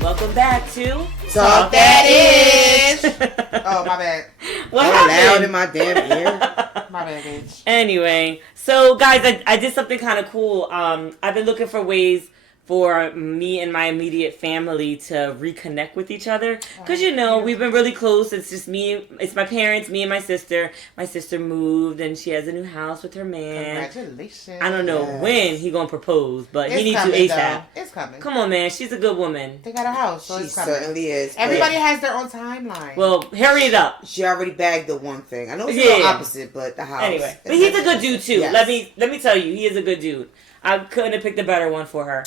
Welcome back to Talk That Is. Oh, my bad. What happened? happened? Loud in my damn ear. My bad, bitch. Anyway, so guys, I did something kind of cool. I've been looking for ways for me and my immediate family to reconnect with each other. Because, you know, we've been really close. It's just me. It's my parents, me and my sister. My sister moved and she has a new house with her man. Congratulations. I don't know when he gonna propose, but he needs to coming, ASAP. It's coming. Come on, man. She's a good woman. They got a house, so She it's coming. certainly is. Everybody has their own timeline. Well, hurry it up. She already bagged the one thing. I know it's a Yeah. little opposite, but the house. Anyway, but he's a good dude too. Yes. Let me tell you, he is a good dude. I couldn't have picked a better one for her.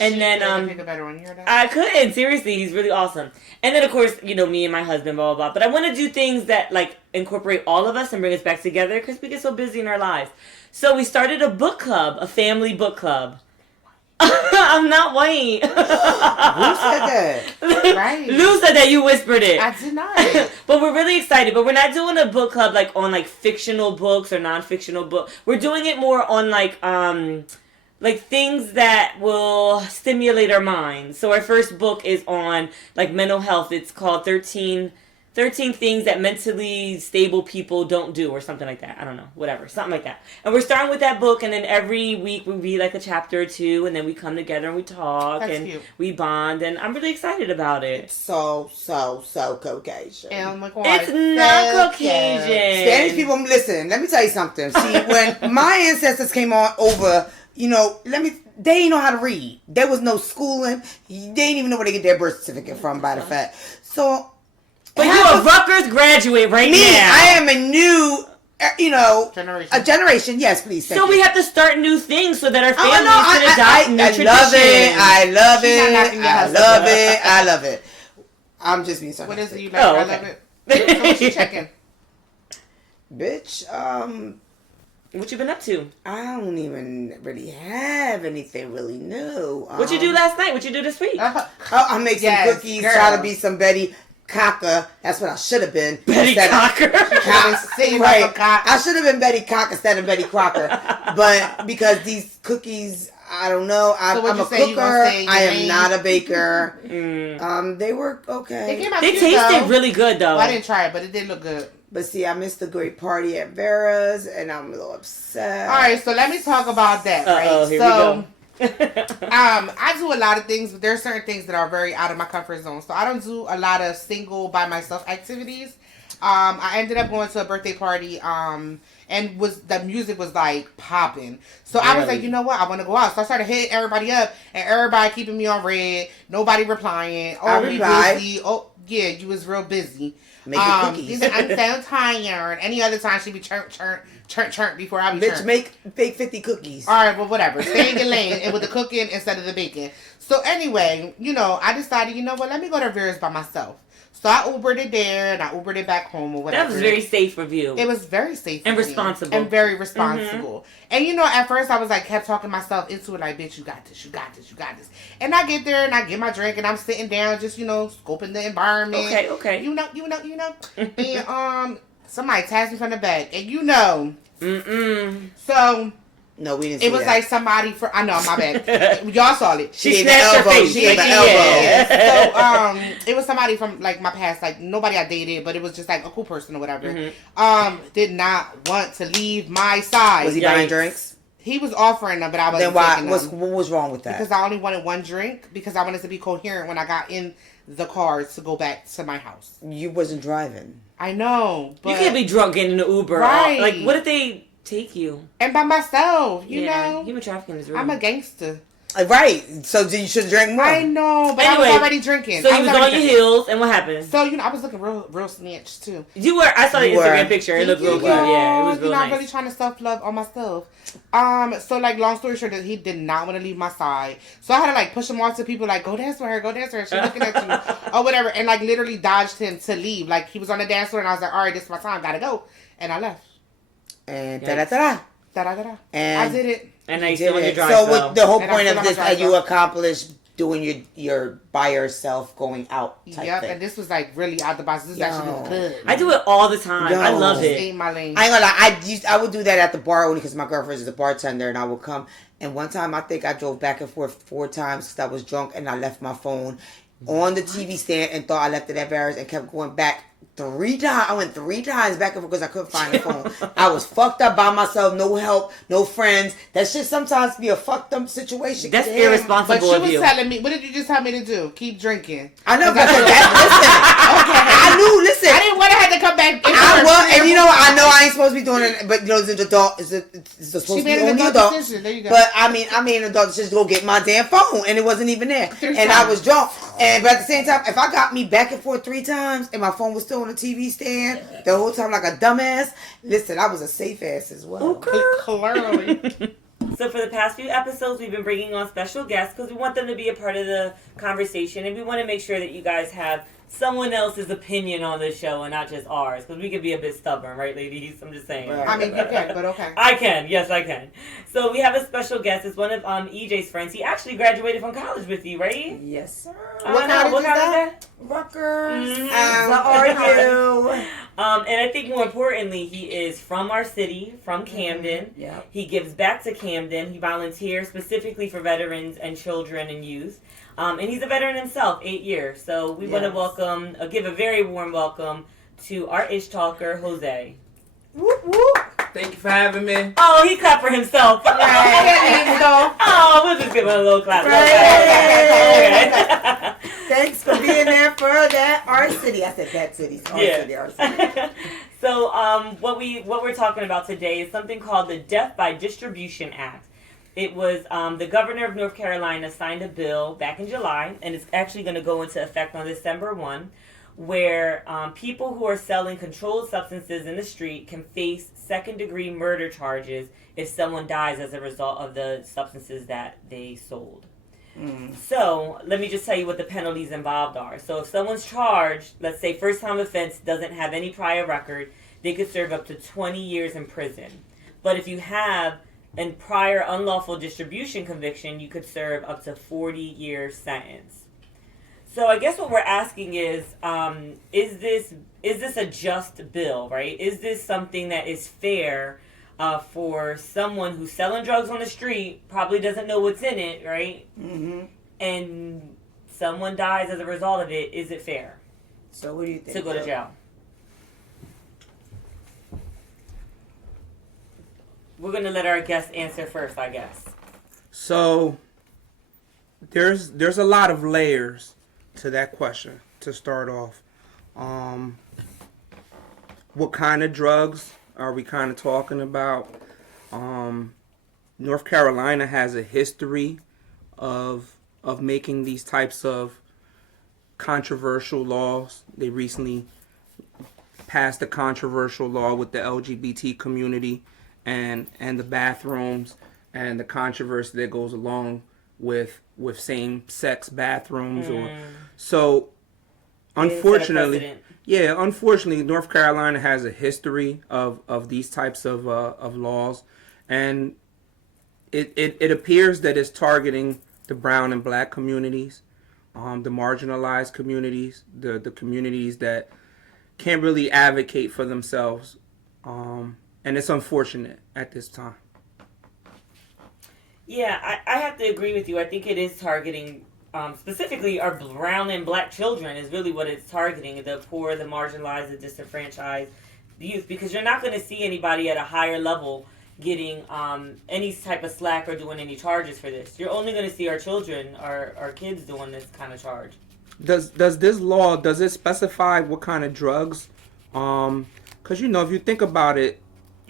And then pick a better one. You heard that? I couldn't. Seriously, he's really awesome. And then of course, you know, me and my husband, blah blah blah. But I want to do things that like incorporate all of us and bring us back together because we get so busy in our lives. So we started a book club, a family book club. I'm not white. Who said that? Right. Lou said that. You whispered it. I did not. But we're really excited. But we're not doing a book club like on like fictional books or non-fictional books. We're doing it more on like things that will stimulate our minds. So our first book is on like mental health. It's called 13 things that mentally stable people don't do or something like that. I don't know. Whatever. Something like that. And we're starting with that book and then every week we read like a chapter or two and then we come together and we talk. That's and cute. we bond and I'm really excited about it. So Caucasian. Oh my God. It's not Caucasian. Spanish people, listen, let me tell you something. See, when my ancestors came on over, you know, they didn't know how to read. There was no schooling. They didn't even know where they get their birth certificate from, by the fact. So, But you're a Rutgers graduate right now. I am a new, Generation. a generation. Yes, please. So we have to start new things so that our families can adopt I new traditions. love it. I love She's not it. knocking your I husband love up. it. I love it. I'm just being What sarcastic. is it you like? Oh, I okay. love it. So what you checking? Bitch, What you been up to? I don't even really have anything really new. What you do last night? What you do this week? I make some Yes, cookies, girl. try to be some Betty Crocker. That's what I should have been. Betty Instead of- Crocker. Sitting like a cock. I should have been Betty Crocker instead of Betty Crocker. But because these cookies, I don't know. So I'm what'd a you say? You cooker. gonna say I your am name? not a baker. Mm. They were okay. They came out They cute, tasted though. really good though. Well, I didn't try it, but it did look good. But see, I missed the great party at Vera's, and I'm a little upset. All right, so let me talk about that. Uh-oh, Right, here so we go. I do a lot of things, but there are certain things that are very out of my comfort zone. So I don't do a lot of single by myself activities. I ended up going to a birthday party, and the music was like popping. So I was Really? like, you know what, I want to go out. So I started hitting everybody up, and everybody keeping me on red. Nobody replying. Oh, I we replied. busy. Oh, yeah, you was real busy. Making cookies. I'm so tired. Any other time she'd be churn before I be Bitch, churn. make 50 cookies. All right, well, whatever. Stay in your lane and with the cooking instead of the baking. So anyway, I decided, you know what, let me go to Vera's by myself. So I Ubered it there and I Ubered it back home or whatever. That was very safe of you. It was very safe And for me. responsible. And very responsible. And at first I was like, kept talking myself into it like, bitch, you got this, you got this, you got this. And I get there and I get my drink and I'm sitting down just, scoping the environment. Okay. You know. And somebody taps me from the back. And So No, we didn't see it was that. like somebody I know, my bad. Y'all saw it. She gave the snatched her elbow. face. She gave the Yeah. elbow. So it was somebody from like my past, like nobody I dated, but it was just like a cool person or whatever. Did not want to leave my side. Was he Yikes. buying drinks? He was offering them, but I wasn't Then why? taking them. What was wrong with that? Because I only wanted one drink because I wanted to be coherent when I got in the car to go back to my house. You wasn't driving. I know, but You can't be drunk getting in the Uber. Right. Like, what if they take you? and by myself, you know. Human trafficking is real. I'm a gangster. Right. So you should have drank more. I know, but Anyway, I was already drinking. So I you was already on your drinking. heels, and what happened? So, I was looking real snatched, too. You were. I saw the You Instagram were. picture. It looked real Thank good. you. Yeah, it was real I'm nice. really trying to self-love on myself. So, like, long story short, that he did not want to leave my side. So, I had to, like, push him off to people, like, go dance with her, She's looking at you. Or whatever. And, like, literally dodged him to leave. Like, he was on the dance floor, and I was like, all right, this is my time. Gotta go. And I left. And Yikes. da-da-da-da. Da-da-da-da. And I did it. And now you Did still on your it. drive. So what the whole And I point still of on this my that you drive. accomplished doing your by yourself going out type Yep, thing. and this was like really out the box. This is actually good. I do it all the time. I No. love Stay it. in my lane. I ain't gonna lie. I would do that at the bar only because my girlfriend is a bartender, and I would come. And one time, I think I drove back and forth 4 times because I was drunk, and I left my phone on the TV stand and thought I left it at Barry's and kept going back 3 times. I went 3 times back and forth because I couldn't find the phone. I was fucked up by myself, no help, no friends. That shit sometimes be a fucked up situation. That's Damn. irresponsible But you of was you. telling me, what did you just tell me to do? Keep drinking. I know, but I knew. Listen, I didn't want to have to come back. I was, and you know, I know I ain't supposed to be doing it, but you know, it's an adult. It's supposed She to be made an only adult adult. decision. There you go. But I made an adult decision to go get my damn phone, and it wasn't even there. And I was drunk. And but at the same time, if I got me back and forth 3 times, and my phone was still on the TV stand the whole time like a dumbass, listen, I was a safe ass as well. Clearly. So for the past few episodes, we've been bringing on special guests because we want them to be a part of the conversation, and we want to make sure that you guys have someone else's opinion on the show and not just ours, because we could be a bit stubborn, right, ladies? I'm just saying. Right. I mean, you can, but okay. I can. Yes, I can. So we have a special guest. It's one of EJ's friends. He actually graduated from college with you, right? Yes, sir. What college is that? Rutgers. Mm. How are you? And I think more importantly, he is from our city, from Camden. Yeah. He gives back to Camden. He volunteers specifically for veterans and children and youth. And he's a veteran himself, 8 years. So we want to give a very warm welcome to our Ish Talker, Jose. Whoop, whoop. Thank you for having me. Oh, he clapped for himself. Oh, we'll just give him a little clap. Right. Thanks for being there for that. Our city. I said that city. Our city. So what we're talking about today is something called the Death by Distribution Act. It was the governor of North Carolina signed a bill back in July, and it's actually going to go into effect on December 1, where people who are selling controlled substances in the street can face second-degree murder charges if someone dies as a result of the substances that they sold. So let me just tell you what the penalties involved are. So if someone's charged, let's say first-time offense, doesn't have any prior record, they could serve up to 20 years in prison. But if you have a prior unlawful distribution conviction, you could serve up to 40-year sentence. So I guess what we're asking is this a just bill, right? Is this something that is fair for someone who's selling drugs on the street, probably doesn't know what's in it, right? Mm-hmm. And someone dies as a result of it. Is it fair? So what do you think? To go to jail. We're going to let our guests answer first, I guess. So there's a lot of layers to that question to start off. What kind of drugs are we kind of talking about? North Carolina has a history of making these types of controversial laws. They recently passed a controversial law with the LGBT community and the bathrooms and the controversy that goes along with same-sex bathrooms. Or so unfortunately, North Carolina has a history of these types of laws, and it appears that it's targeting the brown and black communities, the marginalized communities, the communities that can't really advocate for themselves, and it's unfortunate at this time. Yeah, I have to agree with you. I think it is targeting specifically our brown and black children is really what it's targeting, the poor, the marginalized, the disenfranchised, the youth, because you're not going to see anybody at a higher level getting any type of slack or doing any charges for this. You're only going to see our children, our kids doing this kind of charge. Does this law, does it specify what kind of drugs? Because, if you think about it,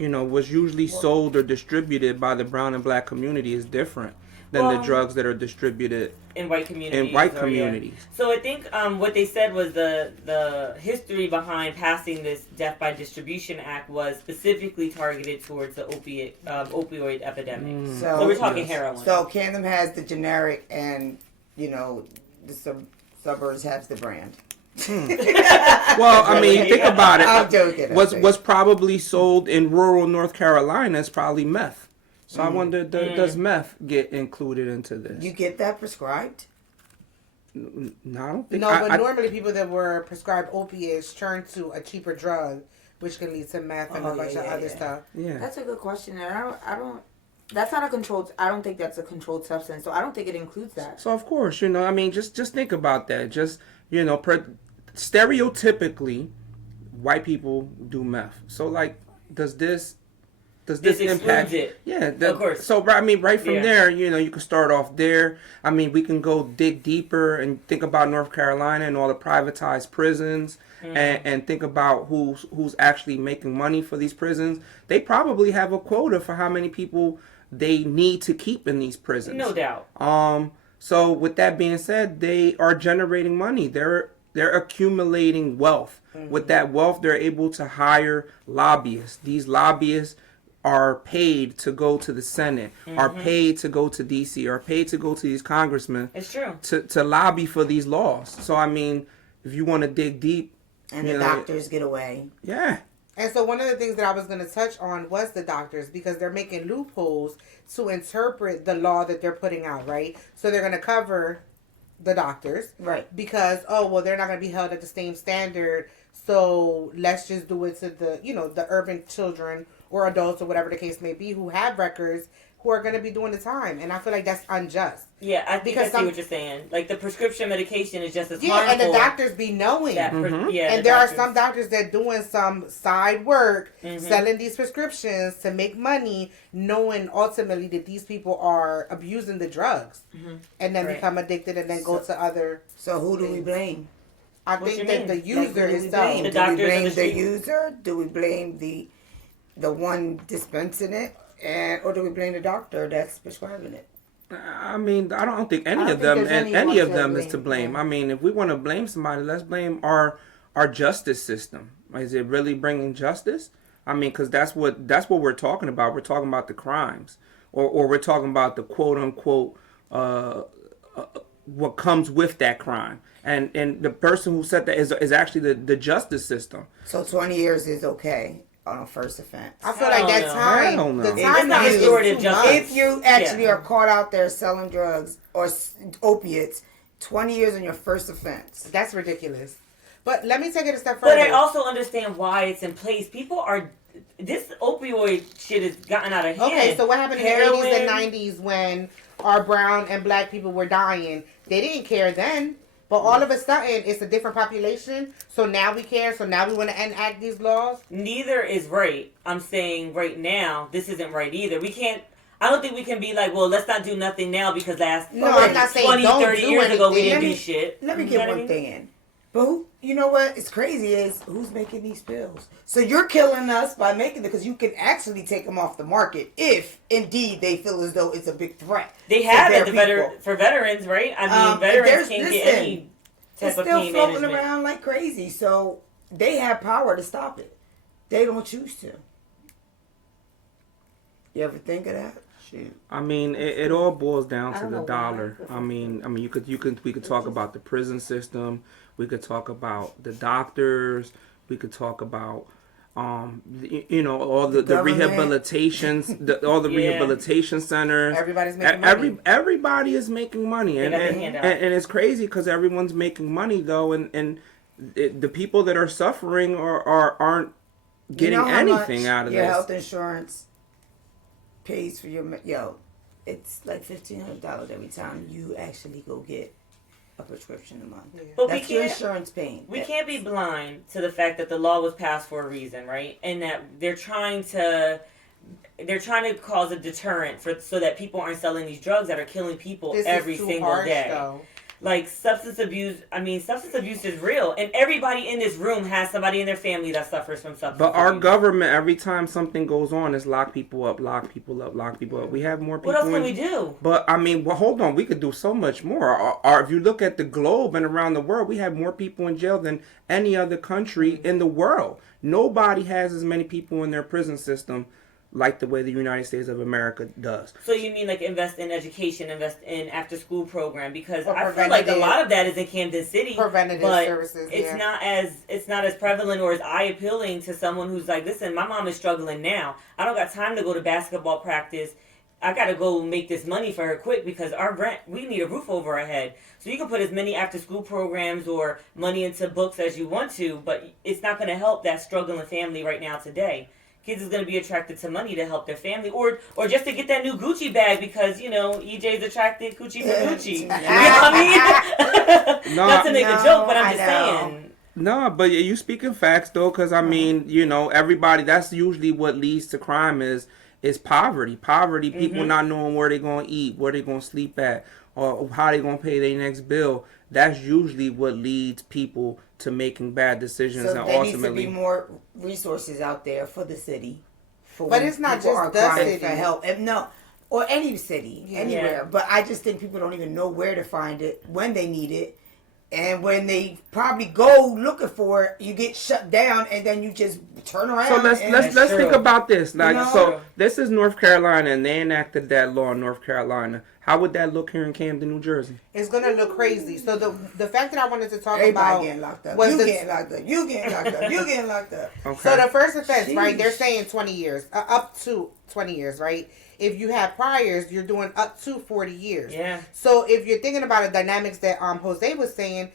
what's usually sold or distributed by the brown and black community is different than the drugs that are distributed in white communities. communities. So I think what they said was the history behind passing this Death by Distribution Act was specifically targeted towards the opioid epidemic. So we're talking heroin. So Camden has the generic, and the suburbs has the brand. Well, I mean, think about it. I'm joking. What's probably sold in rural North Carolina is probably meth. So I wonder, does meth get included into this? You get that prescribed? No, I don't think. No, but normally people that were prescribed opiates turn to a cheaper drug, which can lead to meth and a bunch of other stuff. Yeah. That's a good question. And I don't. That's not a controlled. I don't think that's a controlled substance. So I don't think it includes that. So of course, I mean, just think about that. Just stereotypically, white people do meth. So like, does this impact it? Yeah, of course. So I mean, right from there, you can start off there. I mean, we can go dig deeper and think about North Carolina and all the privatized prisons, and think about who's actually making money for these prisons. They probably have a quota for how many people they need to keep in these prisons. No doubt. So with that being said, they are generating money. They're accumulating wealth. With that wealth, they're able to hire lobbyists. These lobbyists are paid to go to the Senate, are paid to go to DC, are paid to go to these congressmen. It's true. To lobby for these laws. So I mean, if you want to dig deep, And the doctors get away. Yeah. And so one of the things that I was going to touch on was the doctors, because they're making loopholes to interpret the law that they're putting out, right? So they're going to cover the doctors. Right. Because, they're not going to be held at the same standard. So let's just do it to the urban children or adults or whatever the case may be who have records who are going to be doing the time. And I feel like that's unjust. Yeah, I think I see what you're saying. Like, the prescription medication is just as harmful. And the doctors be knowing. And there are some doctors that doing some side work, selling these prescriptions to make money, knowing ultimately that these people are abusing the drugs. And then become addicted and then go to other... So who do we blame? I think that the user is so. The Do we blame the street. user? Do we blame the one dispensing it? Or do we blame the doctor that's prescribing it? I mean, I don't think any I don't of them think there's and anyone any of to them is blame, to blame. yeah. I mean, if we want to blame somebody, let's blame our justice system. Is it really bringing justice? I mean, because that's what we're talking about. We're talking about the crimes, or we're talking about the quote unquote what comes with that crime. And the person who said that is actually the justice system. So 20 years is okay on a first offense. I feel like that Hell time, no. the It's time not is restorative too justice. much. If you actually are caught out there selling drugs or opiates, 20 years on your first offense. That's ridiculous. But let me take it a step further. But I also understand why it's in place. People are... This opioid shit has gotten out of hand. Okay, so what happened in the 80s and 90s when our brown and black people were dying? They didn't care then. But all of a sudden, it's a different population. So now we care. So now we want to enact these laws. Neither is right. I'm saying right now, this isn't right either. We can't... I don't think we can be like, well, let's not do nothing now because No, I'm not saying 20, don't 30 do years ago we anything. didn't do shit. Let me You get know what I one mean? thing in. But you know what? It's crazy is who's making these pills. So you're killing us by making it because you can actually take them off the market if indeed they feel as though it's a big threat. They to have their it people. for veterans, right? I mean, veterans can't get any It's type of still pain floating management. around like crazy. So they have power to stop it. They don't choose to. You ever think of that? Shoot. I mean, it all boils down I to don't the know dollar. why. I mean, we could talk about the prison system. We could talk about the doctors. We could talk about, all the government. rehabilitations, all the Yeah. rehabilitation centers. Everybody's making money. Everybody is making money, and got their and, hand out. and it's crazy because everyone's making money though, and the people that are suffering aren't getting You know how anything much out of your this. health insurance pays for it's like $1,500 every time you actually go get a prescription a month. But That's we your can't. insurance paying. We can't be blind to the fact that the law was passed for a reason, right? And that they're trying to cause a deterrent so that people aren't selling these drugs that are killing people This every is too single harsh, day. though. Like substance abuse is real, and everybody in this room has somebody in their family that suffers from substance But our abuse. government, every time something goes on, is lock people up, lock people up, lock people up. We have more people. What else can in- we do? But I mean, well, hold on. We could do so much more. If you look at the globe and around the world, we have more people in jail than any other country in the world. Nobody has as many people in their prison system like the way the United States of America does. So you mean like invest in education, invest in after school program? Because Or I feel like a preventative- lot of that is in Camden City. preventative but services, It's yeah. not as prevalent or as eye appealing to someone who's like, listen, my mom is struggling now. I don't got time to go to basketball practice I gotta go make this money for her quick because our rent, we need a roof over our head. So you can put as many after school programs or money into books as you want to, but it's not gonna help that struggling family right now today. Kids is gonna be attracted to money to help their family, or just to get that new Gucci bag because EJ's attracted Gucci for Gucci. You know what I mean? Not to make a joke, but I'm just saying. No, but you speaking facts though, because I mean, everybody. That's usually what leads to crime is poverty. Poverty, people not knowing where they're gonna eat, where they're gonna sleep at, or how they're gonna pay their next bill. That's usually what leads people to making bad decisions, So and there ultimately, needs to be more resources out there for the city. For But when it's not people just are the crying city. for help. And no, or any city, anywhere. Yeah. But I just think people don't even know where to find it when they need it. And when they probably go looking for it, you get shut down, and then you just turn around. so let's think about this. Like, know? so this is North Carolina, and they enacted that law in North Carolina. How would that look here in Camden, New Jersey? It's gonna look crazy. So the fact that I wanted to talk Everybody about getting locked up. was You the getting locked up. You getting locked up. You getting locked up. Okay. so the first offense, right? Sheesh. They're saying 20 years, up to 20 years, right? If you have priors, you're doing up to 40 years. Yeah. So if you're thinking about the dynamics that Jose was saying,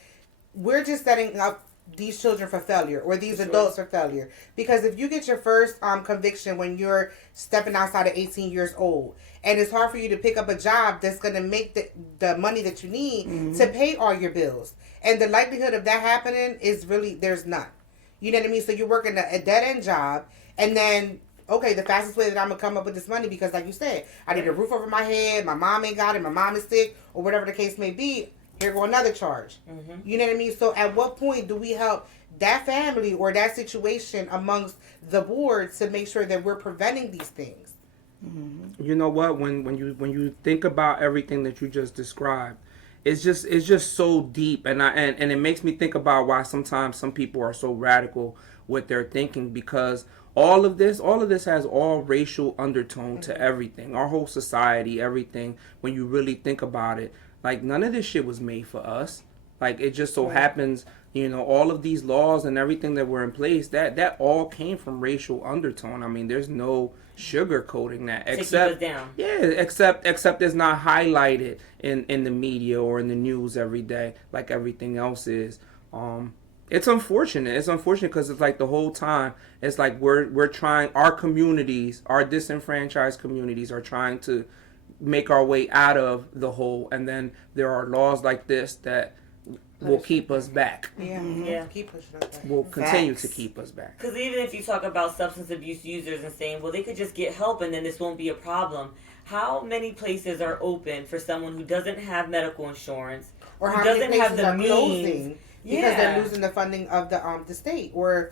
we're just setting up these children for failure or these adults for failure. Because if you get your first conviction when you're stepping outside of 18 years old, and it's hard for you to pick up a job that's going to make the money that you need to pay all your bills. And the likelihood of that happening is really, there's none. You know what I mean? So you're working a dead-end job, and then, okay, the fastest way that I'm going to come up with this money, because like you said, I need a roof over my head, my mom ain't got it, my mom is sick, or whatever the case may be, here go another charge. You know what I mean? So at what point do we help that family or that situation amongst the board to make sure that we're preventing these things? You know what? When you think about everything that you just described, it's just so deep, and it makes me think about why sometimes some people are so radical with their thinking, because all of this has all racial undertone to everything, our whole society, everything. When you really think about it, like none of this shit was made for us. Like it just so happens, all of these laws and everything that were in place, that all came from racial undertone. I mean, there's no sugarcoating that, except keep us down. except it's not highlighted in the media or in the news every day like everything else is. It's unfortunate. It's unfortunate because it's like the whole time it's like we're trying, our communities, our disenfranchised communities are trying to make our way out of the hole, and then there are laws like this that will keep us back. Yeah. Keep pushing us back. Will continue to Facts. keep us back. Because even if you talk about substance abuse users and saying, well, they could just get help and then this won't be a problem. How many places are open for someone who doesn't have medical insurance, Or who how many doesn't have places the are means? closing because Yeah. they're losing the funding of the state, or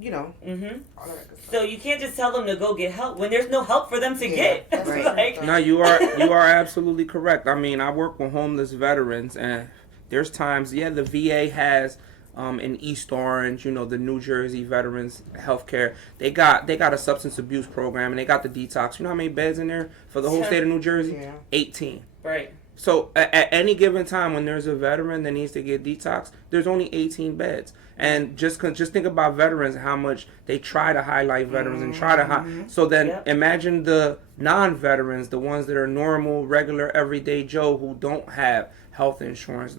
all of that good stuff. So you can't just tell them to go get help when there's no help for them to Yeah, get. that's right. Like, No, you are absolutely correct. I mean, I work with homeless veterans, and there's times, the VA has in East Orange, the New Jersey Veterans Healthcare, they got a substance abuse program, and they got the detox. You know how many beds in there for the whole state of New Jersey? Yeah. 18. right. So at any given time when there's a veteran that needs to get detox, there's only 18 beds. And just think about veterans, how much they try to highlight veterans and try to so then Yep. imagine the non-veterans, the ones that are normal, regular, everyday Joe who don't have health insurance.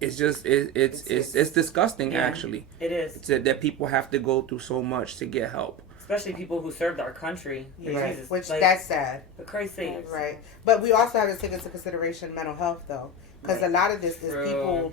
It's just it's disgusting, Yeah. actually. It is. It's that people have to go through so much to get help. Especially people who served our country. Right. Jesus, Which like, that's sad. for Christ's sake. Right. But we also have to take into consideration mental health, though, because a lot of this is True. people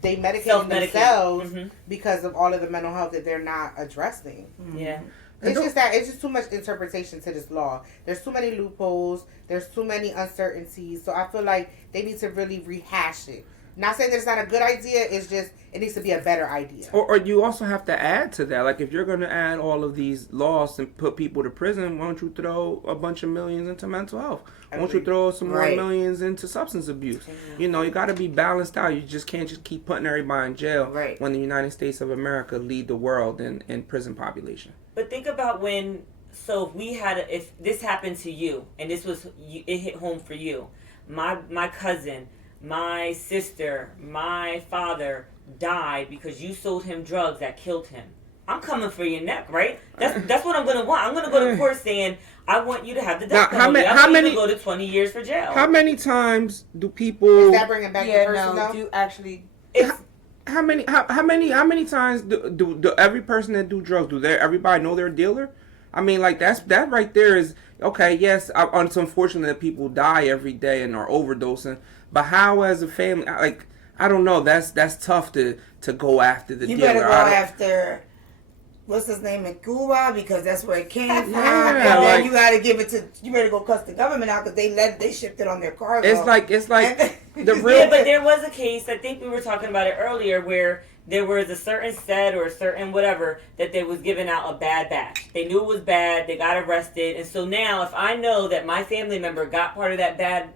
they medicate Self-medicate. themselves Mhm. because of all of the mental health that they're not addressing. Yeah. It's just that it's just too much interpretation to this law. There's too many loopholes. There's too many uncertainties. So I feel like they need to really rehash it. Not saying that it's not a good idea. It's just it needs to be a better idea. Or you also have to add to that. Like, if you're going to add all of these laws and put people to prison, why don't you throw a bunch of millions into mental health? Why don't you Agreed. throw some more Right. millions into substance abuse? You got to be balanced out. You just can't just keep putting everybody in jail Right. when the United States of America lead the world in prison population. But think about if this happened to you and it hit home for you. My cousin, my sister, my father died because you sold him drugs that killed him. I'm coming for your neck, right? That's what I'm gonna want. I'm gonna go to court saying I want you to have the Now, death penalty. I want you to go to 20 years for jail. How many times do people? Is that bringing back the Yeah, person no, though? do actually. It's, How many times do every person that do drugs everybody know they're a dealer? I mean, like that right there is okay. Yes, it's unfortunate that people die every day and are overdosing. But how, as a family, like I don't know. That's tough to go after the You dealer. better go after what's his name in Cuba because that's where it came from. Yeah, and then like- you gotta give it to. You better go cuss the government out because they shipped it on their cargo. It's like the real. yeah, but there was a case, I think we were talking about it earlier, where there was a certain set or a certain whatever that they was giving out a bad batch. They knew it was bad, they got arrested, and so now if I know that my family member got part of that bad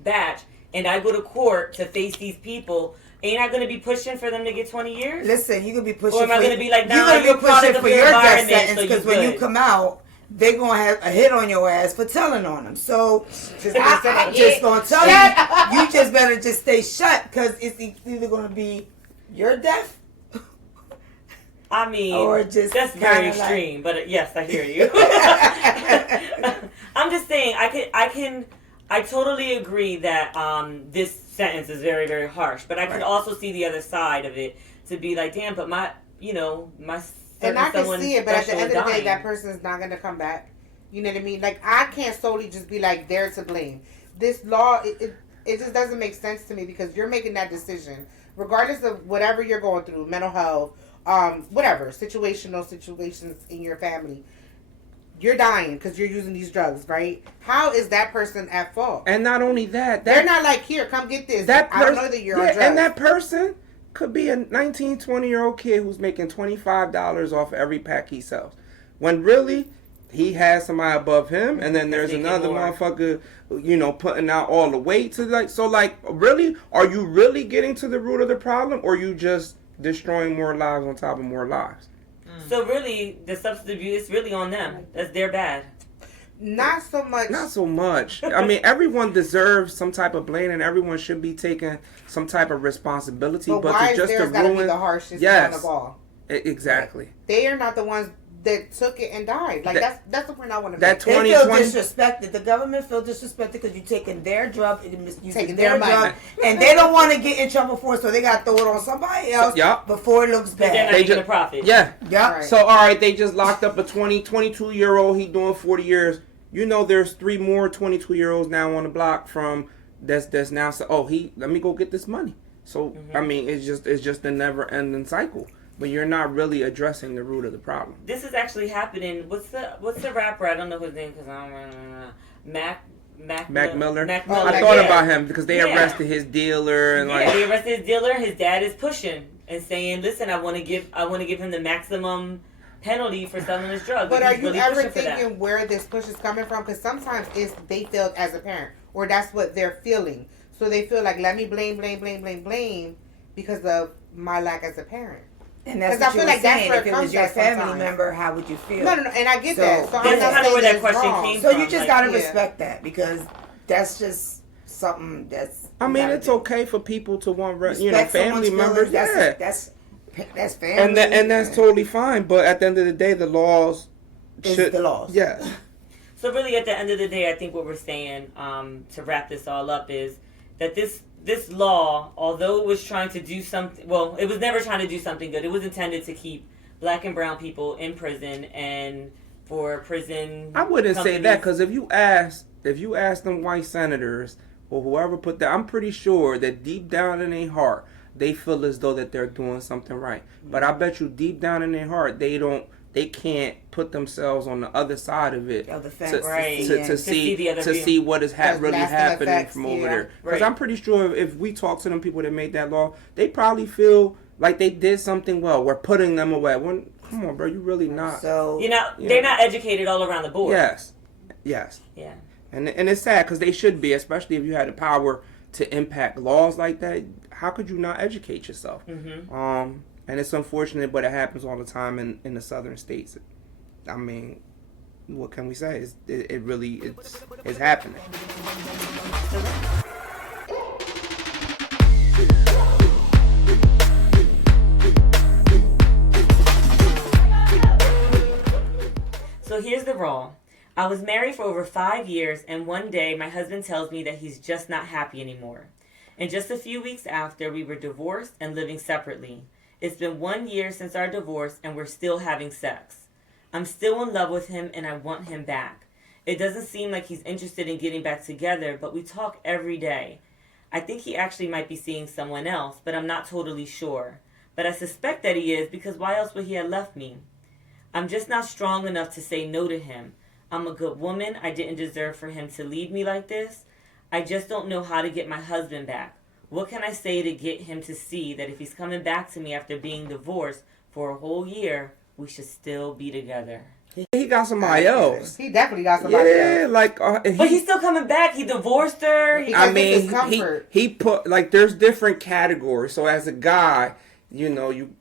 batch and I go to court to face these people, ain't I going to be pushing for them to get 20 years? Listen, you could be pushing. Or am I going to be like, you're nah, gonna you're be product pushing of for your your death environment, sentence so because you're when you good. come out, they're gonna have a hit on your ass for telling on them. So I'm just gonna tell you, you just better just stay shut because it's either gonna be your death I mean, or just that's very kinda like- extreme, but yes, I hear you. I'm just saying, I totally agree that this sentence is very, very harsh, but I could also see the other side of it to be like, damn, but my And I can see it, but at the special end of the is day, dying. that person is not going to come back. You know what I mean? Like, I can't solely just be like, they're to blame. This law, it just doesn't make sense to me because you're making that decision, regardless of whatever you're going through, mental health, whatever, situations in your family. You're dying because you're using these drugs, right? How is that person at fault? And not only that, They're not like, here, come get this. I don't know that you're on drugs. And that person could be a 19, 20-year-old kid who's making $25 off every pack he sells. When really, he has somebody above him, and then there's Making another more. motherfucker, putting out all the weight to really, are you really getting to the root of the problem, or you just destroying more lives on top of more lives? So really, the substance abuse is really on them. That's their bad. Not so much. Not so much. I mean, everyone deserves some type of blame, and everyone should be taking some type of responsibility. But But why to is just to theirs got to be ruin, the harshest yes, one of all? Exactly. They are not the ones that took it and died. Like that's the point I want to that make. They 20, feel 20 disrespected. The government feel disrespected because you're taking their drug and misusing Taking their their money. drug, and they don't want to get in trouble for it, so they got to throw it on somebody else Yeah. before it looks But they're bad. not They making ju- a profit. Yeah. Yeah. Right. So, all right, they just locked up a 22-year-old. He doing 40 years. There's 3 more 22-year-olds now on the block from that's now. So, let me go get this money. So, I mean, it's just a never-ending cycle. But you're not really addressing the root of the problem. This is actually happening. What's the rapper? I don't know his name because I don't Mac Miller. Mac Oh, Miller. I thought yeah. about him because they Yeah. arrested his dealer and Yeah, like. they arrested his dealer. His dad is pushing and saying, "Listen, I want to give him the maximum penalty for selling his drugs." But Like, are he's you really ever pushing for that. thinking where this push is coming from? Because sometimes it's they failed as a parent, or that's what they're feeling. So they feel like, let me blame because of my lack as a parent. And that's 'Cause I what you feel were like that's saying. where If it it was comes your from family sometimes. member, how would you feel? No, and I get So, that. So I'm That's not kinda saying where that it's question wrong. came So from. you just Like, gotta yeah. respect that because that's just something that's. I you mean, gotta it's do. okay for people to want, Respect family someone's members. feelings, Yeah. That's family. And that's totally fine. But at the end of the day, the laws Is should. the laws. Yes. So really, at the end of the day, I think what we're saying to wrap this all up is that this law, although it was trying to do something, well, it was never trying to do something good. It was intended to keep Black and brown people in prison and for prison. I wouldn't say companies. that because if you ask them white senators or whoever put that, I'm pretty sure that deep down in their heart they feel as though that they're doing something right. But I bet you deep down in their heart they can't put themselves on the other side of it Of the to, fence, right. to see the other view. see what is Those really lasting happening effects, from over yeah. there. Because Right. I'm pretty sure if we talk to them people that made that law, they probably feel like they did something well. We're putting them away. Come on, bro, you really not. So They're not educated all around the board. Yes. Yeah. And it's sad because they should be, especially if you had the power to impact laws like that. How could you not educate yourself? Mm-hmm. And it's unfortunate, but it happens all the time in the southern states. I mean, what can we say? It really it's happening. So here's the raw. I was married for over 5 years, and one day my husband tells me that he's just not happy anymore. And just a few weeks after, we were divorced and living separately. It's been 1 year since our divorce, and we're still having sex. I'm still in love with him, and I want him back. It doesn't seem like he's interested in getting back together, but we talk every day. I think he actually might be seeing someone else, but I'm not totally sure. But I suspect that he is, because why else would he have left me? I'm just not strong enough to say no to him. I'm a good woman. I didn't deserve for him to leave me like this. I just don't know how to get my husband back. What can I say to get him to see that if he's coming back to me after being divorced for a whole year, we should still be together? He got somebody else. He definitely got somebody Yeah, else. like But he's still coming back. He divorced her. He, I I think it's mean, comfort. he put like there's different categories. So as a guy, you know, you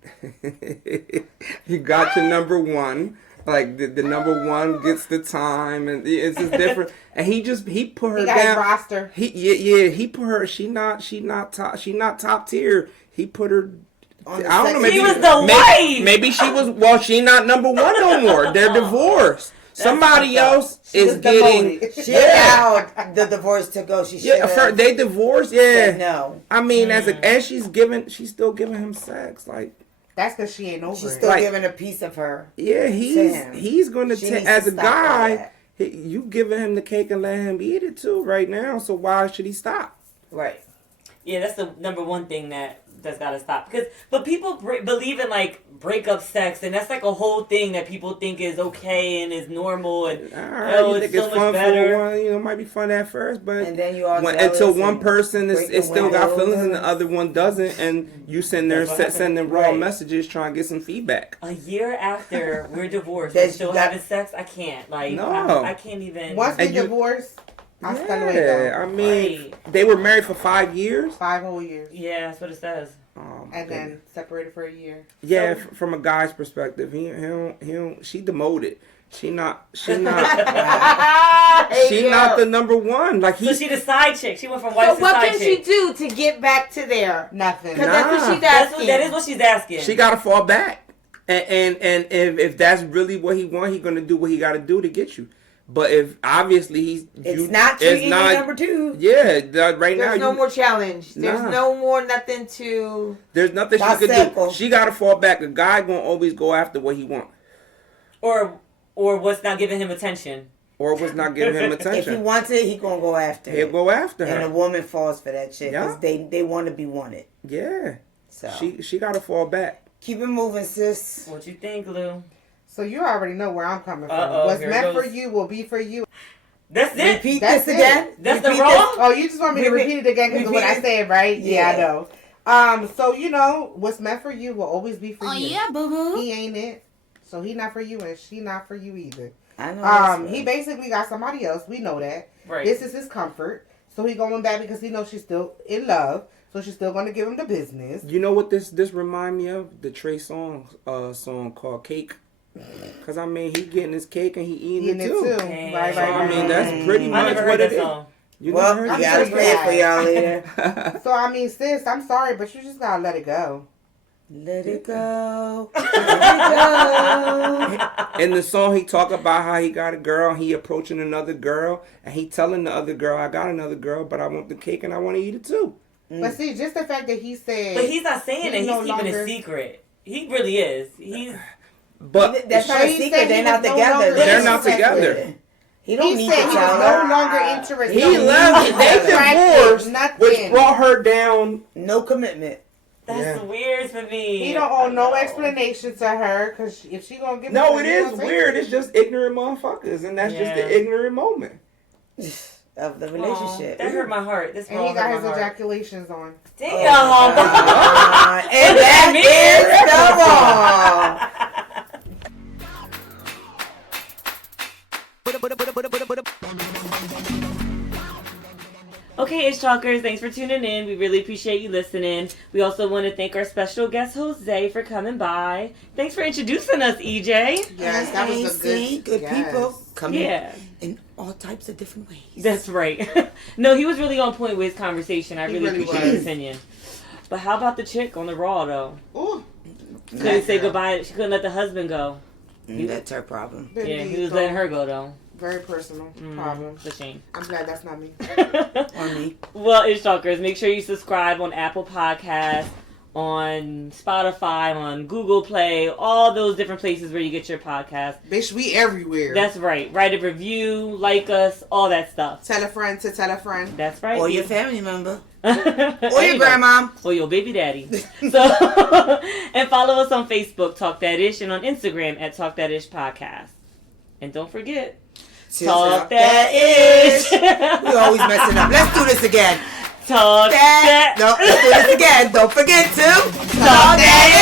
you got your number one. Like the number one gets the time, and it's just different. And he put her He got his down. roster. He put her. She not top tier. He put her. On the I don't know. second Maybe She was tier. the wife. maybe she was. Well, she not number one no more. They're divorced. Somebody fucked up. else She is was getting. demoted. She Yeah. allowed the divorce to go. She should Yeah, they divorced. Yeah. said no. I mean, and she's still giving him sex. Like, That's because she ain't over She's it. still Like- giving a piece of her. yeah, him. he's going to She take needs as to a stop all guy. that. You giving him the cake and let him eat it too right now. So why should he stop? Right. Yeah, that's the number one thing that's got to stop. But people believe in like breakup sex, and that's like a whole thing that people think is okay and is normal, and All right, you it's think so it's much fun better. for one. You know, it might be fun at first, but And then you all until jealous one and person breaking is still got windows. feelings and the other one doesn't, and you sitting there That's what happened. sending raw Right. messages trying to get some feedback. A year after we're divorced, That we're still you got- having sex. I can't. Like, No. I can't even. Once we And you- divorced, I stuck away Yeah, though. I mean, Right. they were married for 5 years. 5 whole years. Yeah, that's what it says. Oh, my And goodness. then separated for a year. Yeah, So- from a guy's perspective, he don't. She demoted. She not Hey, the number one. Like So he. she the side chick. She went from So wife to what side can she chick. do to get back to there? Nothing. Because that's what Nah. she's That's asking. what, that is what she's asking. She got to fall back, and if that's really what he want, he gonna do what he got to do to get you. But if obviously It's not treating you number two. Yeah, right now There's no more challenge. There's Nah. no more nothing to. there's nothing she That's could simple. do. She got to fall back. A guy gonna always go after what he want, or what's not giving him attention. or was not giving him If he attention. wants it, he gonna go after He'll it. go after And the her. woman falls for that shit Yeah. because they want to be wanted. Yeah, So she got to fall back. keep it moving, sis. What you think, Lou? So you already know where I'm coming from. Uh-oh, What's here it meant for goes. you will be for you. That's it. Repeat That's this it. again. That's the Repeat raw? this. Oh, you just want me to Repeat- repeat it again because of what I repeat it? said, right? Yeah, I Yeah. know. So you know, what's meant for you will always be for you. boo boo. He ain't it. So he not for you and she not for you either. I know. that's He right. basically got somebody else. We know that. Right. This is his comfort. So he going back because he knows she's still in love. So she's still going to give him the business. You know what this remind me of? The Trey Songz song called Cake. Cause I mean he getting his cake and he eating it too. Dang. Right, So, right, I right. mean that's pretty I much never what heard it that is. song. You Well, never you heard gotta sure play it for you y'all later. that? So I mean, sis, I'm sorry, but you just gotta let it go. Let it go. Let it go. In the song, he talk about how he got a girl, and he approaching another girl, and he telling the other girl, "I got another girl, but I want the cake and I want to eat it too." But see, just the fact that he said, But he's not saying He's that. He's no keeping longer- a secret. He really is. He's But That's not a He secret. said They're he not was no together. longer They're not interested. together. He don't He need said to he was tell no her. longer interested. he No left. need They to divorced, nothing. which brought her down. No commitment. that's Yeah. weird for me. He don't owe no explanation to her because if she gonna give No, him, it he is gonna take weird. it. It's just ignorant motherfuckers, and that's just Yeah. the ignorant moment. Of the Aw, relationship. that hurt my heart. This And girl he got hurt his my heart. ejaculations on. Damn. And that is the wrong. Okay, Ish Talkers, thanks for tuning in. We really appreciate you listening. We also want to thank our special guest, Jose, for coming by. Thanks for introducing us, EJ. Yes, that was a See, good yes. people coming Yeah, in all types of different ways. that's right. No, he was really on point with his conversation. I He really really appreciate was. his opinion. But how about the chick on the Raw, though? Ooh, Couldn't say goodbye. She couldn't let the husband go. That's her problem. Been Yeah, he deep, was though. letting her go though. Very personal problem. It's a shame. I'm glad that's not me. On me. Well, Ish Talkers, make sure you subscribe on Apple Podcasts, on Spotify, on Google Play, all those different places where you get your podcast. Bitch, we everywhere. That's right. Write a review, like us, all that stuff. Tell a friend to tell a friend. That's right. Or your family member. or Or your grandma. Or your baby daddy. So, and follow us on Facebook, Talk That Ish, and on Instagram at Talk That Ish Podcast. And don't forget, Talk That Ish. We always messing up. Let's do this again. Talk that. No, let's do this again. Don't forget to Talk that